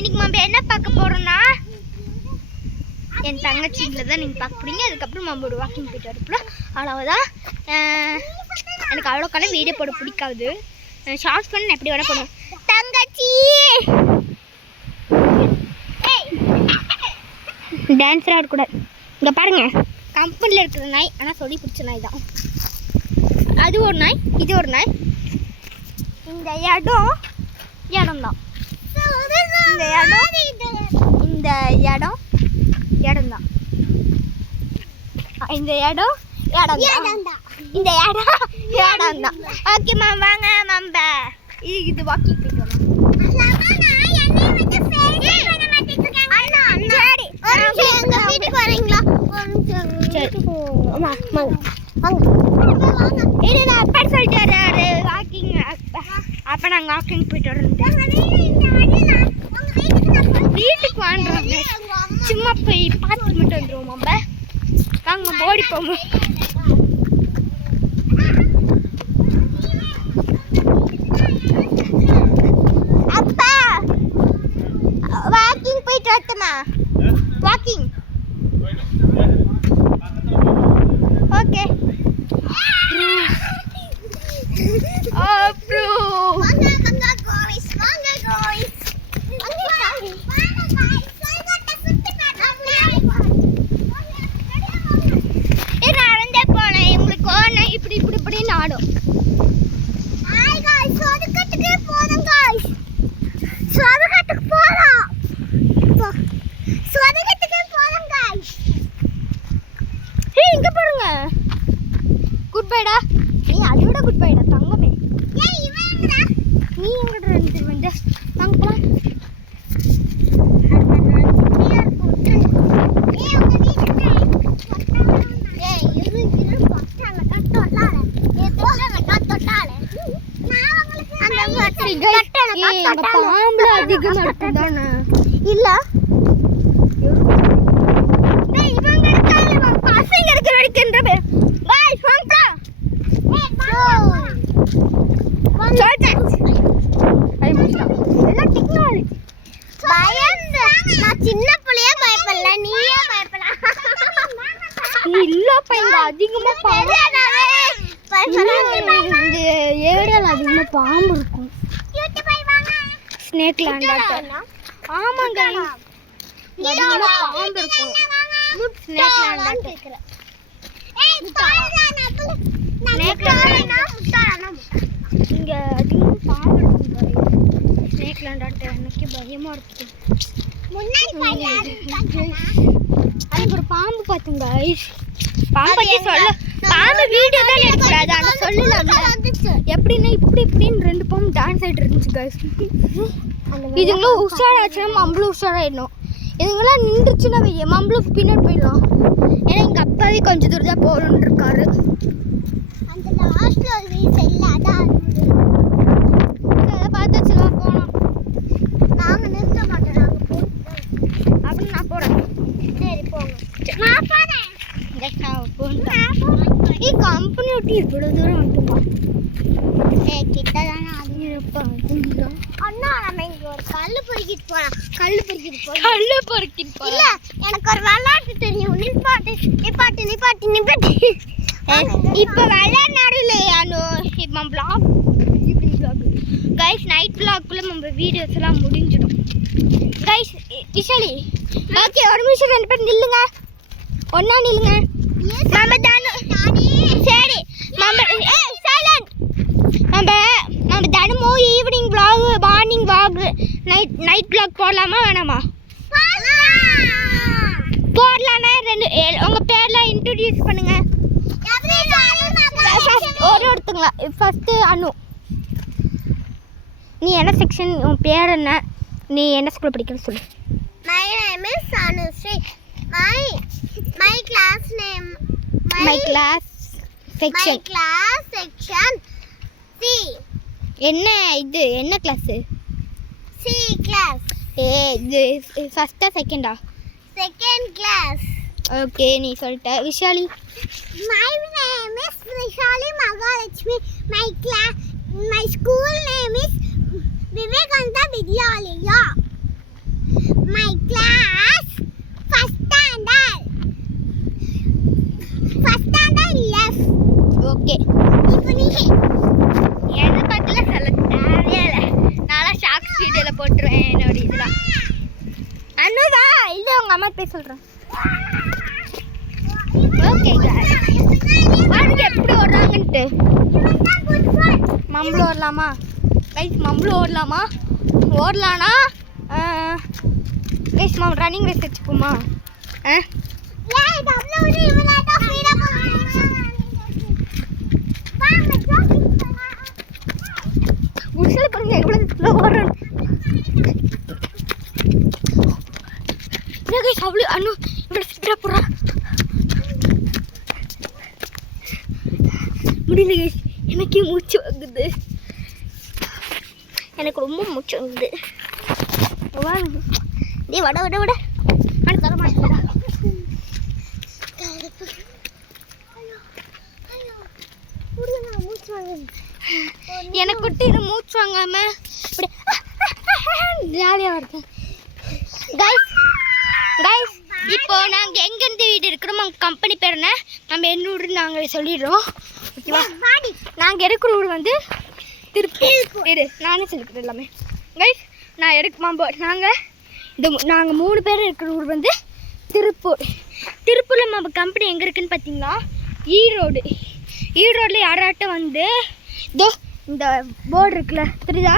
இன்னைக்கு நம்ம என்ன பார்க்க போறோம்னா என் தங்கச்சிங்களை தான் நீங்கள் பார்க்க போறீங்க. அதுக்கப்புறம் நம்ம ஒரு வாக்கிங் போயிட்டு வரப்போம். அவ்வளோதான். எனக்கு அவ்வளோக்கான வீடியோ போட பிடிக்காது. ஷார்ட்ஸ் பண்ண எப்படி வேணா பண்ணுவோம். தங்கச்சி டான்ஸராக இருக்கக்கூடாது. இங்கே பாருங்க, கம்பெனியில் இருக்கிற நாய், ஆனால் சொல்லி பிடிச்ச நாய் தான். அது ஒரு நாய், இது ஒரு நாய். இந்த இடம் தான். இந்த இடம் தான். ஓகேம்மா, வாங்க நம்ம இது வாக்கிங் போயிட்டு வரலாம். அப்ப நாங்க வாக்கிங் போயிட்டு வரோம். வீட்டுக்கு வாங்குறாங்க, சும்மா போய் பார்த்து மட்டும் வந்துருவோம். நம்ம வாங்க ஓடி போவோம். அப்பா வாக்கிங் போயிட்டு வரட்டுமா? Walking okay. ஆடும் இங்க பாருங்க. குட் பைடா. நீ அதை விட குட் பைடா தங்கமே. நீ எங்கட ரெண்டு வந்து தங்கலாம். பாம்பு அதிகமா இருக்குதானே? இல்ல பசங்க இருக்கிற வரைக்கும் சின்ன பிள்ளையே பயப்படல, நீயே பயப்படலாம். இல்லப்பா, இங்க அதிகமா ஏரியால அதிகமா பாம்பு இருக்கும். Snake land. ஆமாங்க, அதிகமா பாம்பு இருக்கும். ஸ்னேக் லேண்ட் கேக்குறேன். இங்க அதிகமா பாம்பு இருக்கும். ஸ்னேக் லேண்ட் எனக்கு பயமா இருக்கு. அதுக்கு ஒரு பாம்பு பார்த்தோம் கைஸ். பாம்பு பத்தி சொல்ல, பாம்பு வீடியோ தான் எடுக்கக்கூடாது, ஆனால் சொல்லலாம்ல. எப்படின்னா இப்படின்னு ரெண்டு பாம்பு டான்ஸ் ஆகிட்டு இருந்துச்சு கைஸ். இதுங்களும் உஷாராச்சுன்னா மம்பளும் உஷாராயிடணும். இதுங்களாம் நின்றுச்சுன்னா வைய மம்பளும் பின்னாடி போயிடலாம். ஏன்னா எங்கள் அப்பாவே கொஞ்சம் தூரம் தான் போகணுன்னு இருக்காரு. அதை பார்த்தாச்சுன்னா போனோம். நாங்கள் நிறுத்த மாட்டோம், அப்படின்னு நான் போறேன். சரி போங்க. நான் போறேன். கம்பெனி விட்டு இவ்வளவு தூரம் வந்துமா? கிட்டதானே அண்ணா. நம்ம இங்க ஒரு கல்லு பொறுக்கிட்டு போலாம். கல்லு பொறுக்கிட்டு போலாம். இல்ல, எனக்கு ஒரு விளையாட்டு தெரியும். நிப்பாட்டு. இப்ப விளையாடு இல்லையா? நம்ம பிளாக் கைஸ், நைட் பிளாக்குள்ள நம்ம வீடியோஸ் எல்லாம் முடிஞ்சிடும் கைஸ். விஷாலி ஓகே, ஒரு நிமிஷம் ரெண்டு பேர் நில்லுங்க. ஒன்னா நில்லுங்க. நம்ம தானு சரி நம்ம தினமும் evening vlog, morning vlog, night vlog போடலாமா வேணாமா? போடலாம்னா உங்க பேர்லாம் இன்ட்ரோடியூஸ் பண்ணுங்க. ஒருத்தங்களா? ஃபர்ஸ்ட் அனு. நீ என்ன செக்ஷன்? உன் பேர் என்ன? நீ என்ன ஸ்கூல் படிக்கிற சொல்லு. My name is Anushree. My class name. My class section. My class section C. என்ன கிளாஸ்? C class. இது ஃபர்ஸ்டா செகண்டா? Second class. ஓகே, நீ சொல்லிட்ட. Vishali. My name is Vishali Magalakshmi. My school name is Vivekananda Vidyalaya. உங்கள் அம்மா போய் சொல்கிறேன். Okay பாருங்க எப்படி ஓடுறாங்கன்ட்டு. மம்பளும் ஓடலாமா கைஸ்? மம்பளும் ஓடலாமா? ஓடலான்னா கைஸ் ரன்னிங் ரேஸ் வச்சுப்போமா? உஷல் பாருங்க எவ்வளோ ஓடுறோம். கைஸ் அவ்வளோ அண்ணு இவ்வளோ ஸ்பீடாக போடுறா. முடியல கைஸ், எனக்கே மூச்சு வாங்குது. எனக்கு ரொம்ப மூச்சு வாங்குது. டே வட வட வட ஆனால் தர மாட்டேடா. எனக்கு விட்டு இது மூச்சு வாங்காம இப்படி ஜாலியாக இருக்கேன். கைஸ் கைஸ் இப்போ நாங்கள் எங்கேருந்து வீடு இருக்கிறோமோ அங்கே கம்பெனி பேர் என்ன, நம்ம என்ன ஊருன்னு நாங்கள் சொல்லிடுறோம். ஓகேவா? நாங்கள் எடுக்கிற ஊர் வந்து திருப்பூர். இரு நானே சொல்லிக்கிறேன் எல்லாமே. கைஸ் நான் நாங்கள் 3 பேர் இருக்கிற ஊர் வந்து திருப்பூர். திருப்பூரில் நம்ம கம்பெனி எங்கே இருக்குதுன்னு பார்த்தீங்கன்னா ஈரோடு. ஈரோடில் யாராட்டும் வந்து இதோ இந்த போர்டு இருக்குல்ல, தெரியுதா?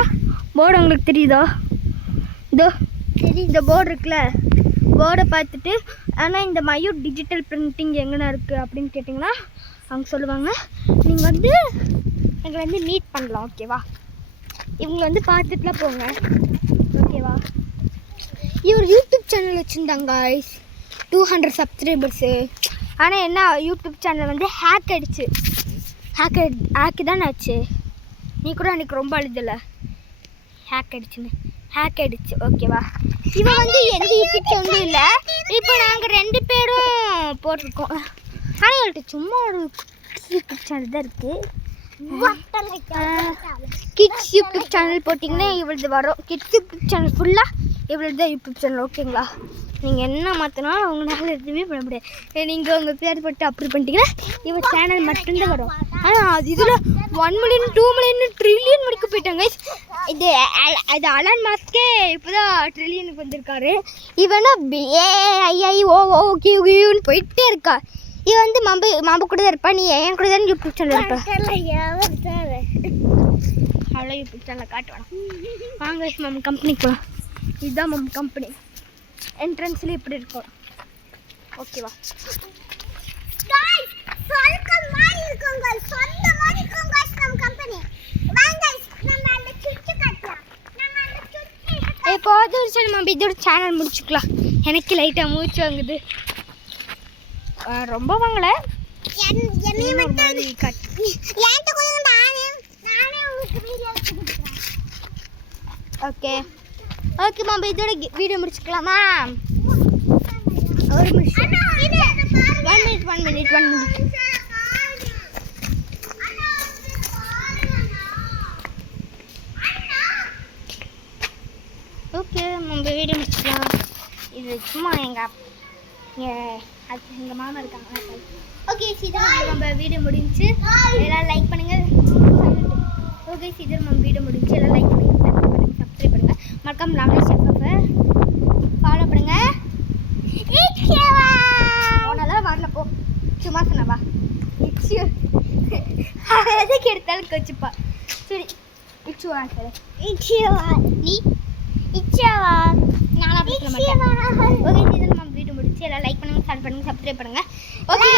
போர்டு உங்களுக்கு தெரியுதா? இதோ இந்த போர்டு இருக்குல்ல, போர்டை பார்த்துட்டு ஆனால் இந்த மயூர் டிஜிட்டல் பிரிண்டிங் எங்கேனா இருக்குது அப்படின்னு கேட்டிங்கன்னா அவங்க சொல்லுவாங்க. நீங்கள் வந்து எங்களை வந்து மீட் பண்ணலாம். ஓகேவா? இவங்களை வந்து பார்த்துட்டுலாம் போங்க. ஓகேவா? இவர் யூடியூப் சேனல் வச்சுருந்தாங்க 200 சப்ஸ்கிரைபர்ஸு. ஆனால் என்ன யூடியூப் சேனல் வந்து ஹேக் தானே ஆச்சு. நீ கூட எனக்கு ரொம்ப அழுதில்ல ஹேக் ஆகிடுச்சு. ஓகேவா? இவன் வந்து எந்த யூடியூப் சேனலும் இல்லை. இப்போ நாங்கள் 2 பேரும் போட்டிருக்கோம். ஆனால் எங்கள்கிட்ட சும்மா ஒரு யூடியூப் சேனல் தான் இருக்குது. கிட்ஸ் யூடியூப் சேனல் போட்டிங்கன்னா இவ்வளவு வரும். கிட்ஸ் யூடியூப் சேனல் ஃபுல்லாக இவ்வளோ தான் யூடியூப் சேனல். ஓகேங்களா? நீங்கள் என்ன மாற்றினாலும் அவங்களால எதுவுமே பண்ண முடியாது. நீங்கள் உங்கள் பேர் போட்டு அப்படி பண்ணிட்டீங்கன்னா இவன் சேனல் மட்டும்தான் வரும். ஆனால் அது இதில் 1 மில்லியன் 2 மில்லியன் ட்ரில்லியன் வரைக்கும் போயிட்டாங்க. இது அலான் மாஸ்கே இப்போ தான் ட்ரில்லியனுக்கு வந்திருக்காரு. இவனா ஓன்னு போயிட்டே இருக்கா. இவன் வந்து மாம்பு கூட தான் இருப்பா. நீ என் கூட தானே யூடியூப் சேனல் இருப்பா. அவ்வளோ யூடியூப் சேனலில் காட்டுவான். வாங்க நம்ம கம்பெனிக்கு போகலாம். இதுதான் நம்ம கம்பெனி. என்ட்ரன்ஸ்ல இப்படி இருக்கும். ஓகேவா? எப்போது சரி நம்ம இதோட சேனல் முடிச்சுக்கலாம். எனக்கு லைட்டாக மூச்சு வாங்குது. ரொம்ப வாங்கல. ஓகே ஓகே மாம்பா, இதோட வீடியோ முடிச்சுக்கலாமா? ஒரு நிமிஷம். 1 மினிட். ஓகே நம்ம வீடியோ முடிச்சுக்கலாம். இது சும்மா எங்கள் மாமா இருக்காங்க. ஓகே சீக்கிரம் நம்ம வீடியோ முடிஞ்சு எல்லாம் லைக் பண்ணுங்கள். ஓகே சீக்கிரம் நம்ம வீடியோ முடிஞ்சு எல்லாம் லைக் பண்ணுங்கள், சப்ஸ்கிரைப் பண்ணுங்கள். மறக்காம லாவணேஷ் செஃப்பை ஃபாலோ பண்ணுங்க. உன்னெல்லாம் வரல போ, சும்மா சொன்னவா எதுக்கு எடுத்தாலும் கோச்சுப்பா. சரி இச்சுவா சார் நீ இச்சாவா நானா பேச மாட்டேன். ஓகே இதில் நம்ம வீடியோ முடிச்சு எல்லாம் லைக் பண்ணுங்கள், ஷேர் பண்ணுங்கள், சப்ஸ்கிரைப் பண்ணுங்கள். ஓகே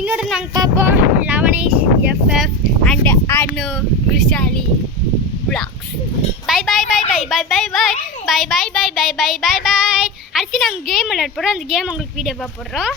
இன்னொரு நாங்கள் பார்ப்போம். Lavanesh FF and Anu Vishali vlogs. Bye. அடுத்து நாங்கள் கேம் விளையாட போகிறோம். அந்த கேம் உங்களுக்கு வீடியோவாக போடுறோம்.